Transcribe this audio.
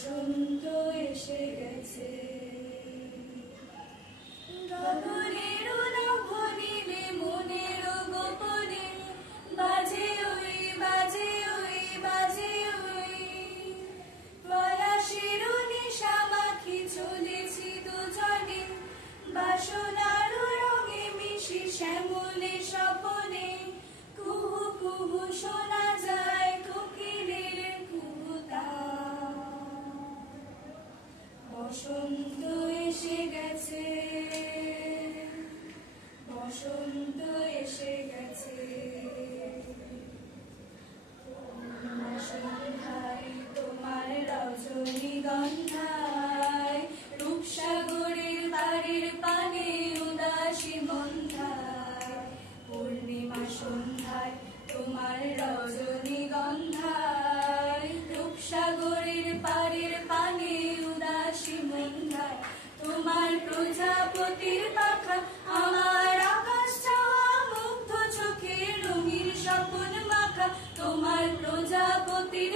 বসন্ত এসে গেছে গগনের নভনীলে মনের গোপনে বাজে ওই বাজে ওই বাজে ওই পলাশের নেশা মাখি চলেছি দুজনে বাসনার রঙে মিশি শ্যামলে স্বপনে কুহু কুহু শোনা যায় কোকিলের কুহুতান বসন্ত এসে গেছে বসন্ত এসে গেছে সন্ধ্যায় তোমার রজনীগন্ধায় রূপসাগরের বাড়ির পানে উদাসী মন্ধায় পূর্ণিমা সন্ধ্যায় তোমার রজনীগন্ধায় রূপসাগরের পাড়ের পানে উদাসী মন্ধায় তোমার প্রজাপতির পাখা আমার আকাশ চাওয়া মুগ্ধ চোখে রঙিন স্বপন মাখা তোমার প্রজাপতির